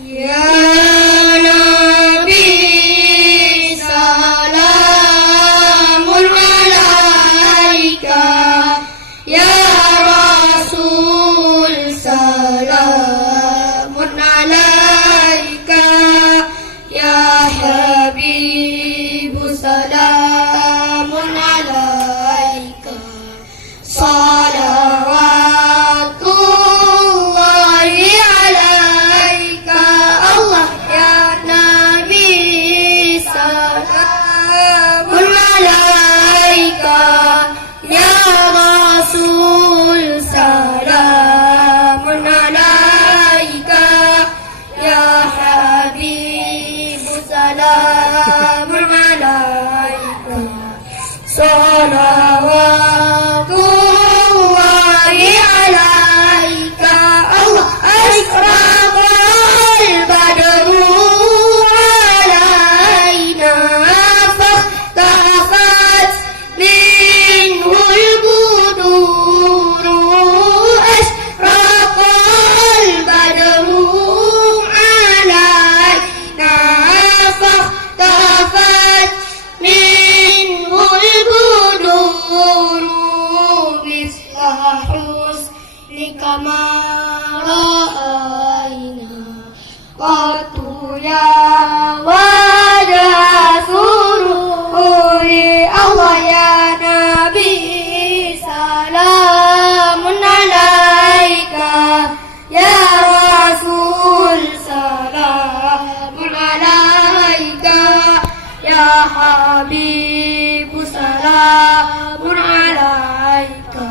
Ya Nabi salamun alaika, Ya Rasul salamun alaika, Ya Habibu salamun alaika. Salawatullahi alaika, Allah ya Nabi salamun alaika, Ya Rasul salamun alaika, Ya Habibu salamun alaika. Salawatullahi alaika, Allah asraqal badru alaina, fahtafat minhul buduru, asraqal badru alaina, fahtafat minhul buduru, misla husnika ma ra'ayna, qatu ya wajah sururi, Allah ya Nabi salamun alaika, Ya Rasul salamun alaika, Ya Habibu salamun alaika.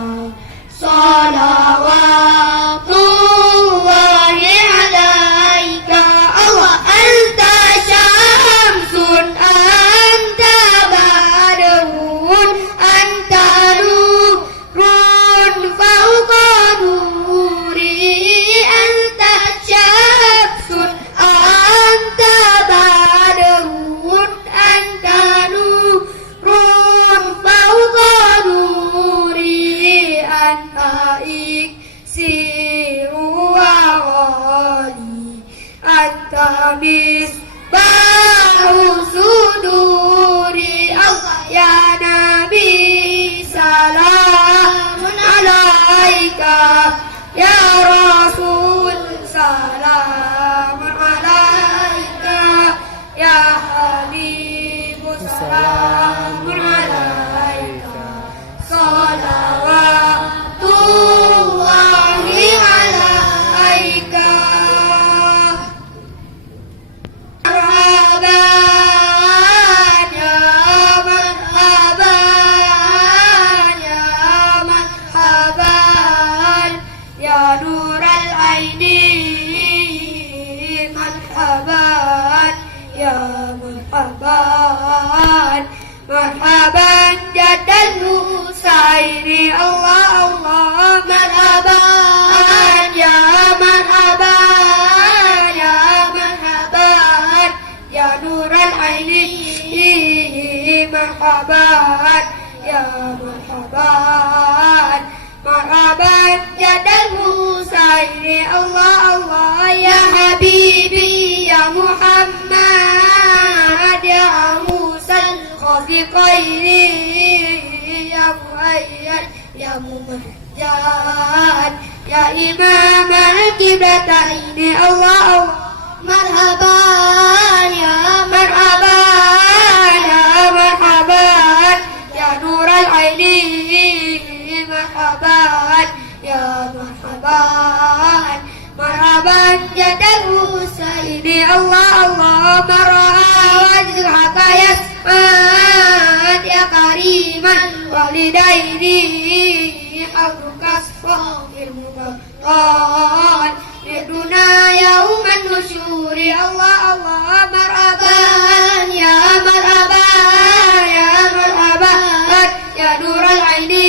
Salawatullahi alaika, Allah anta syamsun, anta badrun, anta nurun fawqa nuri, anta syamsun, anta badrun, anta nurun fawqa nuri, anta iksiru wa ghali, anta misbahu suduri, Allah ya Nabi salamun alaika, Ya Rasul salamun alaika, Ya Habibu salamun alaika. Salawatullahi alaika. Marhaban ya marhaban ya marhaban, ya nural aini, marhaban ya marhaban, marhaban jadal husaini, Allah Allah, marhaban ya marhaban ya marhaban, ya nural aini, marhaban ya marhaban, marhaban jadal husaini, Allah Allah, ya Habibi ya Muhammad, ya Musal khafiqaini, ya Muhayyad ya Mumahjad, ya Imam al-Qiblataini, Allah Allah, marhaban ya marhaban ya marhaban, ya Nural Aini, marhaban ya marhaban, marhaban jadal husaini, Allah Allah, marhaban wajhaka yas'ad, ya kariman walidaini, abrukas fahil mubarak liduna yauman nusyuri, Allah Allah, marhaban ya marhaban ya marhaban, ya Nural Aini,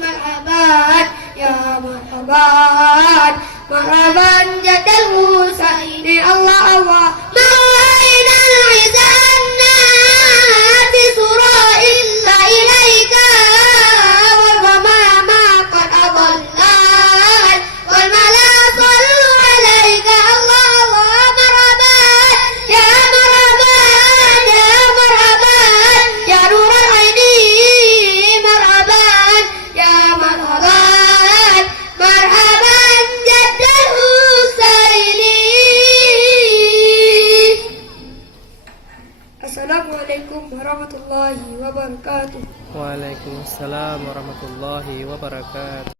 marhaban ya marhaban, marhaban jadal husaini, Allah Allah, ma'inal izanna fi surah illa ilaika, wal ghamama qad adallan, wal mala sallu alaika, Allah Allah, Assalamualaikum warahmatullahi wabarakatuh. Waalaikumsalam warahmatullahi wabarakatuh.